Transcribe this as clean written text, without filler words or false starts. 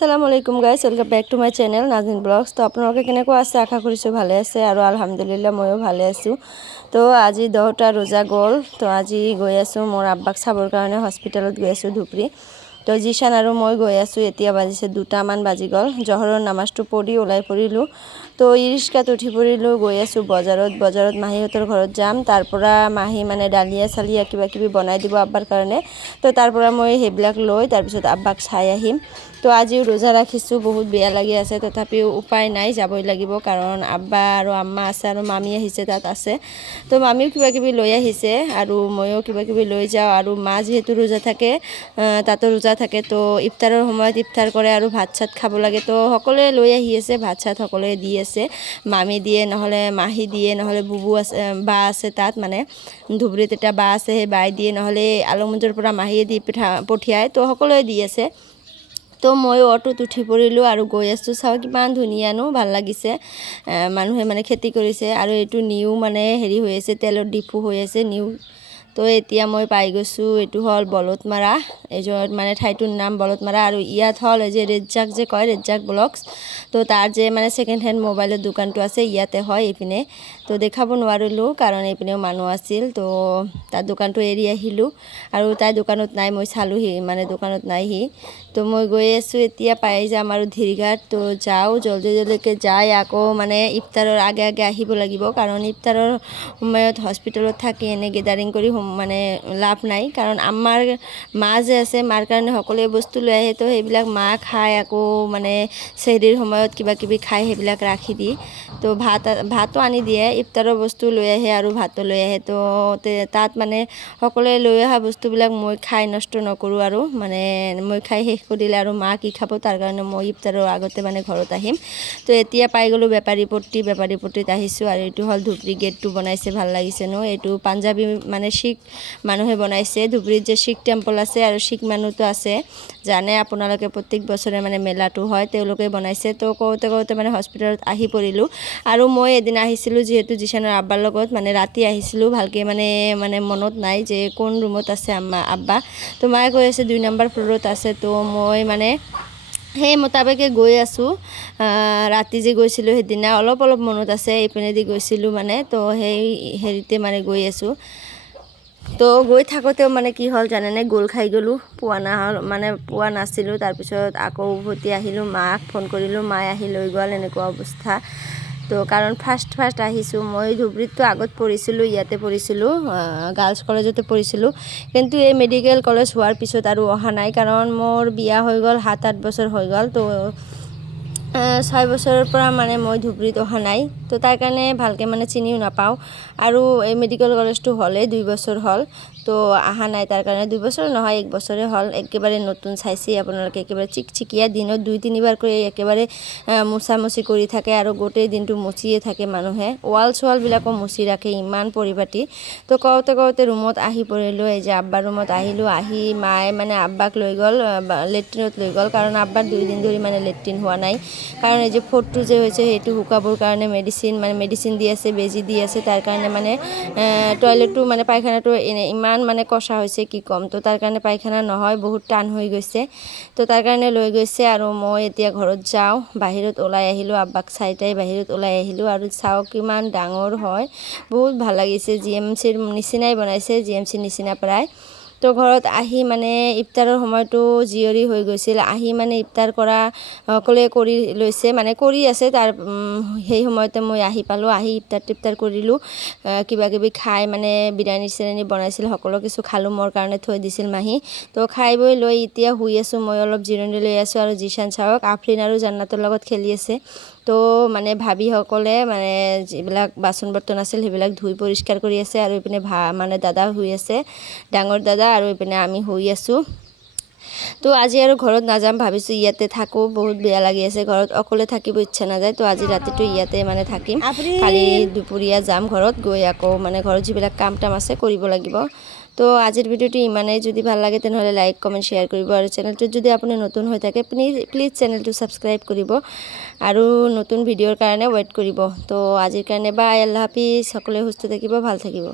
আসসালামু আলাইকুম guys, welcome back to my channel Nazneen blogs. তো আপোনালোকে কেনেকুৱা আছে? আশা কৰিছোঁ ভালে আছে আৰু আলহামদুলিল্লাহ ময়ো ভালে আছোঁ। তো আজি 10টা ৰোজা গ'ল। তো আজি গৈ আছোঁ মোৰ আব্বাক চাবৰ কাৰণে হস্পিটেলত গৈ আছোঁ ধুবুৰী। তো জিশান আৰু মই গৈ আছোঁ। এতিয়া বাজিছে 2টামান বাজি গ'ল। জহৰৰ নামাজটো পঢ়ি ওলাই পৰিলোঁ। তো ৰিক্সাত উঠি পৰিলোঁ, গৈ আছোঁ বজাৰত মাহীহঁতৰ ঘৰত যাম। তাৰ পৰা মাহী মানে ডালিয়া চালিয়া কিবা কিবি বনাই দিব আব্বাৰ কাৰণে। তো তাৰ পৰা মই সেইবিলাক লৈ তাৰপিছত আব্বাক চাই আহিম। তো আজিও ৰোজা ৰাখিছোঁ, বহুত বেয়া লাগি আছে, তথাপিও উপায় নাই, যাবই লাগিব, কাৰণ আব্বা আৰু আম্মা আছে আৰু মামী আহিছে, তাত আছে। তো মামীও কিবা কিবি লৈ আহিছে আৰু ময়ো কিবা কিবি লৈ যাওঁ। আৰু মা যিহেতু ৰোজা থাকে, তাতো ৰোজা থাকে, তো ইফতাৰৰ সময়ত ইফতাৰ কৰে আৰু ভাত চাত খাব লাগে। তো সকলোৱে লৈ আহি আছে, ভাত চাত সকলোৱে দি আছে। মামী দিয়ে, নহ'লে মাহী দিয়ে, নহ'লে বুবু আছে, বা আছে তাত, মানে ধুবুৰীত এটা বা আছে, সেই বাই দিয়ে, নহ'লে আলমঞ্জৰ পৰা মাহীয়ে দি পঠিয়ায়। তো সকলোৱে দি আছে। তো মই অটোত উঠি পৰিলোঁ আৰু গৈ আছোঁ। চাওঁ কিমান ধুনীয়ানো, ভাল লাগিছে। মানুহে মানে খেতি কৰিছে আৰু এইটো নিউ মানে হেৰি হৈ আছে, তেলৰ ডিপু হৈ আছে নিউ। তো এতিয়া মই পাই গৈছোঁ, এইটো হ'ল বলতমাৰা। এই য'ত মানে ঠাইটোৰ নাম বলতমাৰা। আৰু ইয়াত হ'ল এই যে ৰেজ্জাক যে কয়, ৰেজ্জাক ব্লগছ। তো তাৰ যে মানে ছেকেণ্ড হেণ্ড মোবাইলৰ দোকানটো আছে, ইয়াতে হয় এইপিনে। তো দেখাব নোৱাৰিলোঁ কাৰণ এইপিনেও মানুহ আছিল। তো তাৰ দোকানটো এৰি আহিলোঁ আৰু তাই দোকানত নাই, মই চালোঁহি, মানে দোকানত নাই সি। তো মই গৈ আছোঁ, এতিয়া পাই যাম আৰু ধীৰঘাট। তো যাওঁ, জলদিকে যাই আকৌ মানে ইফতাৰৰ আগে আগে আহিব লাগিব, কাৰণ ইফতাৰৰ সময়ত হস্পিটেলত থাকি এনে গেদাৰিং কৰি মানে লাভ নাই। কাৰণ আমাৰ মা যে আছে, মাৰ কাৰণে সকলোৱে বস্তু লৈ আহে। তো সেইবিলাক মা খায়, আকৌ মানে চেহৰিৰ সময়ত কিবা কিবি খায়, সেইবিলাক ৰাখি দি। তো ভাতো আনি দিয়ে, ইফতাৰৰ বস্তু লৈ আহে আৰু ভাতো লৈ আহে। তো তাত মানে সকলোৱে লৈ অহা বস্তুবিলাক মই খাই নষ্ট নকৰোঁ, আৰু মানে মই খাই শেষ কৰি দিলে আৰু মা কি খাব, তাৰ কাৰণে মই ইফতাৰৰ আগতে মানে ঘৰত আহিম। তো এতিয়া পাই গ'লোঁ বেপাৰী পট্টিত আহিছোঁ। আৰু এইটো হ'ল ধুবুৰী গেটটো বনাইছে, ভাল লাগিছে ন। এইটো পাঞ্জাবী মানে শিখ মানুহে বনাইছে। ধুবুৰীত যে শিখ টেম্পল আছে আৰু শিখ মানুহটো আছে, জানে আপোনালোকে, প্ৰত্যেক বছৰে মানে মেলাটো হয়, তেওঁলোকে বনাইছে। তো কওঁতে মানে হস্পিটেলত আহি পৰিলোঁ। আৰু মই এদিন আহিছিলোঁ, যিহেতু জিশানৰ আব্বাৰ লগত, মানে ৰাতি আহিছিলোঁ, ভালকৈ মানে মনত নাই যে কোন ৰুমত আছে আব্বা। তো মায়ে কৈ আছে 2 নম্বৰ ফ্ল'ৰত আছে। তো মই মানে সেই মোতাবেকে গৈ আছোঁ। ৰাতি যে গৈছিলোঁ সেইদিনা অলপ মনত আছে, এইপিনেদি গৈছিলোঁ মানে। তো সেই হেৰিতে মানে গৈ আছোঁ। তো গৈ থাকোঁতেও মানে কি হ'ল জানেনে, গোল খাই গ'লোঁ, পোৱা নাছিলোঁ। তাৰপিছত আকৌ উভতি আহিলোঁ, মাক ফোন কৰিলোঁ, মায়ে আহি লৈ গ'ল, এনেকুৱা অৱস্থা। তো কাৰণ ফাৰ্ষ্ট আহিছোঁ মই। ধুবুৰীততো আগত পঢ়িছিলোঁ, ইয়াতে পঢ়িছিলোঁ, গাৰ্লছ কলেজতে পঢ়িছিলোঁ। কিন্তু এই মেডিকেল কলেজ হোৱাৰ পিছত আৰু অহা নাই, কাৰণ মোৰ বিয়া হৈ গ'ল, 7-8 বছৰ হৈ গ'ল। তো 6 বছৰৰ পৰা মানে মই ধুবুৰীত অহা নাই। তো তাৰ কাৰণে ভালকৈ মানে চিনিও নাপাওঁ। আৰু এই মেডিকেল কলেজটো হ'লেই 2 বছৰ হ'ল। তো অহা নাই, তাৰ কাৰণে 2 বছৰ নহয়, 1 বছৰে হ'ল। একেবাৰে নতুন চাইছে আপোনালোকে, একেবাৰে চিকচিকীয়া, দিনত 2-3 বাৰ কৰি একেবাৰে মোচামুচি কৰি থাকে, আৰু গোটেই দিনটো মুচিয়ে থাকে মানুহে। ৱালবিলাকো মুচি ৰাখে, ইমান পৰিপাটি। তো কওঁতে ৰুমত আহি পৰিলোঁ। এই যে আব্বাৰ ৰুমত আহিলোঁ। আহি মায়ে মানে আব্বাক লৈ গ'ল, লেট্ৰিনত লৈ গ'ল, কাৰণ আব্বাৰ 2 দিন ধৰি মানে লেট্ৰিন হোৱা নাই। কাৰণ এই যে ফোটটো যে হৈছে, সেইটো শুকাবৰ কাৰণে মেডিচিন দি আছে, বেজি দি আছে। তাৰ কাৰণে মানে টয়লেটটো মানে পায়খানাটো ইমান মানে কষা হৈছে, কি ক'ম। তো তাৰ কাৰণে পায়খানা নহয়, বহুত টান হৈ গৈছে। তো তাৰ কাৰণে লৈ গৈছে। আৰু মই এতিয়া ঘৰত যাওঁ, বাহিৰত ওলাই আহিলোঁ, আব্বাক চাই বাহিৰত ওলাই আহিলোঁ। আৰু চাওঁ কিমান ডাঙৰ হয়, বহুত ভাল লাগিছে। GMCৰ নিচিনাই বনাইছে, GMCৰ নিচিনা প্ৰায়। তো ঘৰত আহি মানে ইফতাৰৰ সময়টো জিৰণি হৈ গৈছিল। আহি মানে ইফতাৰ কৰা সকলোৱে কৰি লৈছে, মানে কৰি আছে। সেই সময়তে মই আহি পালোঁ। আহি ইফতাৰ কৰিলোঁ, কিবা কিবি খাই মানে বিৰিয়ানী বনাইছিল, সকলো কিছু খালোঁ, মোৰ কাৰণে থৈ দিছিল মাহী। তো খাই বৈ লৈ এতিয়া শুই আছোঁ, মই অলপ জিৰণি লৈ আছোঁ। আৰু জিশান চাওক, আফৰিন আৰু জান্নাতৰ লগত খেলি আছে। তো মানে ভাবীসকলে মানে যিবিলাক বাচন বৰ্তন আছিল, সেইবিলাক ধুই পৰিষ্কাৰ কৰি আছে। আৰু এইপিনে মানে দাদা শুই আছে, ডাঙৰ দাদা, আৰু এইপিনে আমি শুই আছোঁ। তো আজি আৰু ঘৰত নাযাম, ভাবিছোঁ ইয়াতে থাকোঁ, বহুত বেয়া লাগি আছে, ঘৰত অকলে থাকিব ইচ্ছা নাযায়। তো আজি ৰাতিটো ইয়াতে মানে থাকিম, কালি দুপৰীয়া যাম ঘৰত, গৈ আকৌ মানে ঘৰত যিবিলাক কাম আছে কৰিব লাগিব। তো আজিৰ ভিডিঅ'টো ইমানেই। যদি ভাল লাগে তেনেহ'লে লাইক, কমেণ্ট, শ্বেয়াৰ কৰিব। আৰু চেনেলটোত যদি আপুনি নতুন হৈ থাকে, প্লিজ চেনেলটো ছাবস্ক্ৰাইব কৰিব, আৰু নতুন ভিডিঅ'ৰ কাৰণে ৱেইট কৰিব। তো আজিৰ কাৰণে বাই, আল্লাহ হাফিজ, সকলোৱে সুস্থ থাকিব, ভাল থাকিব।